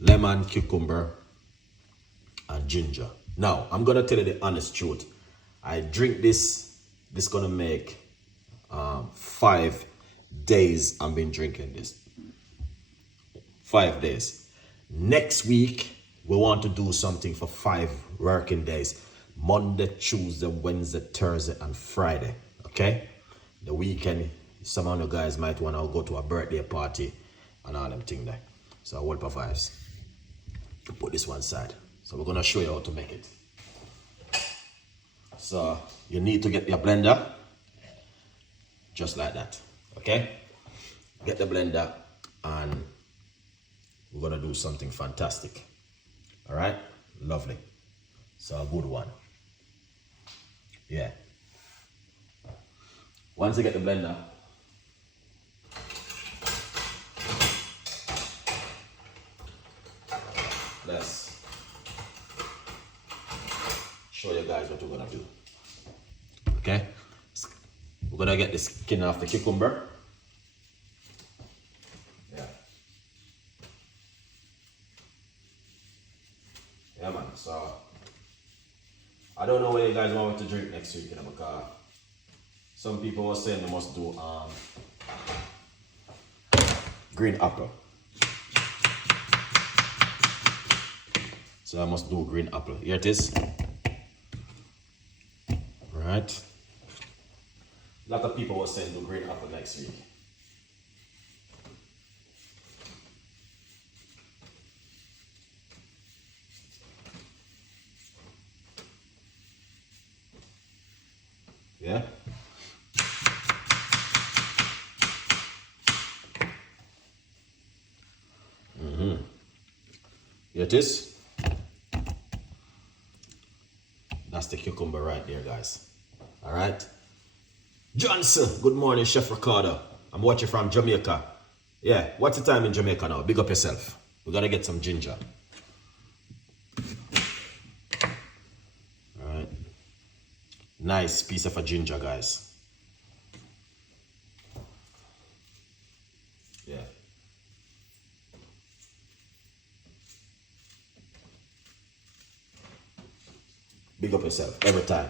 lemon, cucumber, and ginger. Now, I'm gonna tell you the honest truth. I drink this gonna make 5 days I've been drinking this. 5 days. Next week, we want to do something for 5 working days. Monday, Tuesday, Wednesday, Thursday, and Friday. Okay? The weekend, some of you guys might want to go to a birthday party and all them things there. So I will for vibes. Put this one side. So we're gonna show you how to make it. So you need to get your blender just like that. Okay? Get the blender and we're gonna do something fantastic. All right? Lovely. So a good one. Yeah. Once you get the blender, let's show you guys what we're gonna do. Okay? We're gonna get the skin off the cucumber. Yeah. Yeah, man. So I don't know what you guys want me to drink next week, because some people were saying they must do green apple. So I must do green apple. Here it is. Right. A lot of people were saying do green apple next week. Yeah. Here it is. That's the cucumber right there, guys. All right. Johnson, good morning, Chef Ricardo. I'm watching from Jamaica. Yeah, what's the time in Jamaica now? Big up yourself. We gotta get some ginger. All right. Nice piece of a ginger, guys. Yeah. Big up yourself every time.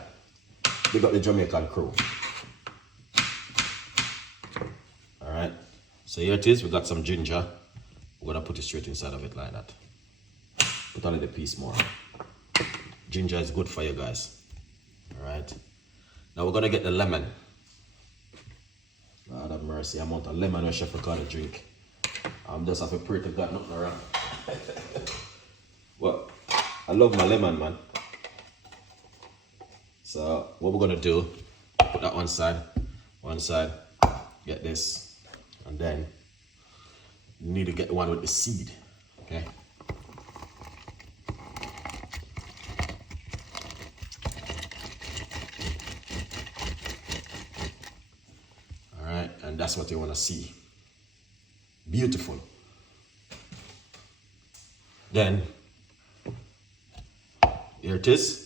Big up the Jamaican crew. Alright. So here it is. We got some ginger. We're gonna put it straight inside of it like that. Put a little piece more. Ginger is good for you guys. Alright. Now we're gonna get the lemon. God have mercy. Amount of lemon or Chef Ricardo drink. I'm just have to pray to God nothing around. Well, I love my lemon, man. So what we're gonna do, put that one side, get this, and then you need to get the one with the seed, okay? All right, and that's what you wanna see. Beautiful. Then, here it is.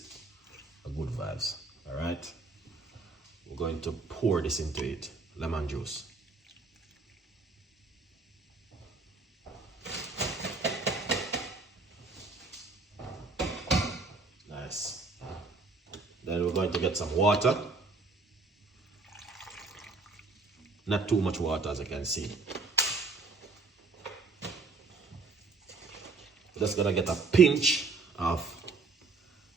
Good vibes. All right, we're going to pour this into it, lemon juice. Nice. Then we're going to get some water. Not too much water, as you can see. We're just gonna get a pinch of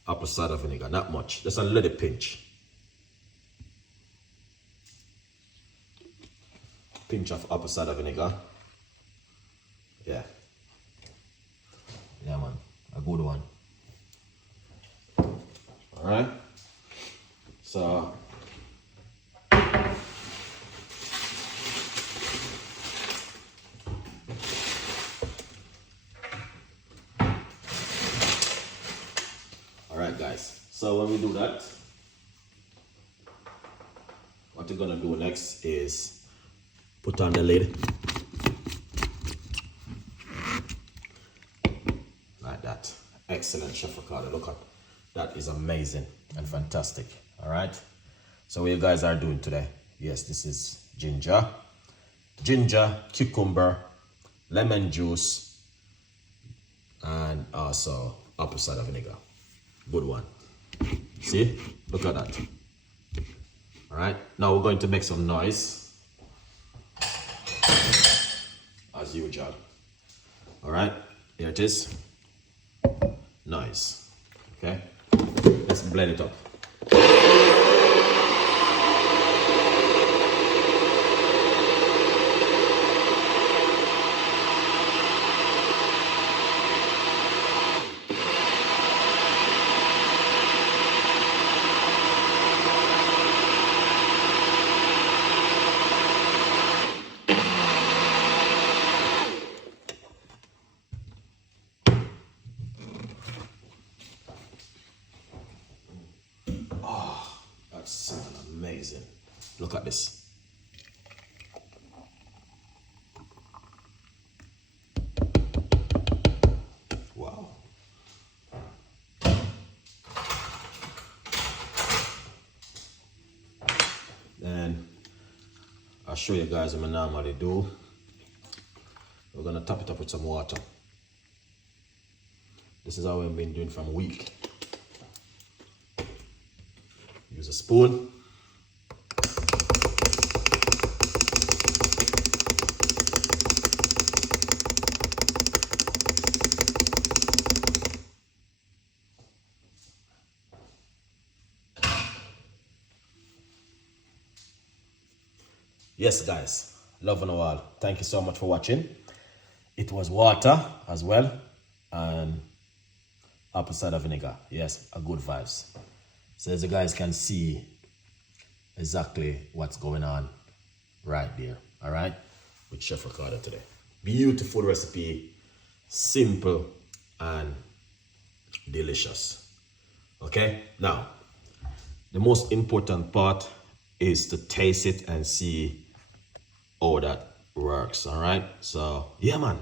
apple cider vinegar, not much, just a little pinch. Pinch of apple cider vinegar. Yeah. Yeah, man, a good one. All right. So guys, so when we do that, what we're gonna do next is put on the lid like that. Excellent, Chef Ricardo. Look at that, is amazing and fantastic. All right, so what you guys are doing today, yes, this is ginger, cucumber, lemon juice, and also apple cider vinegar. Good one. See? Look at that. All right. Now we're going to make some noise, as usual. All right. Here it is. Nice. Okay. Let's blend it up. That's sounding amazing. Look at this. Wow. And I'll show you guys what I normally do. We're gonna top it up with some water. This is how we've been doing from a week. Use a spoon. Yes, guys, love and all. Thank you so much for watching. It was water as well and apple cider vinegar. Yes, a good vibes. So as you guys can see exactly what's going on right there. All right, with Chef Ricardo today. Beautiful recipe, simple and delicious. Okay, now the most important part is to taste it and see how that works. All right, so yeah, man,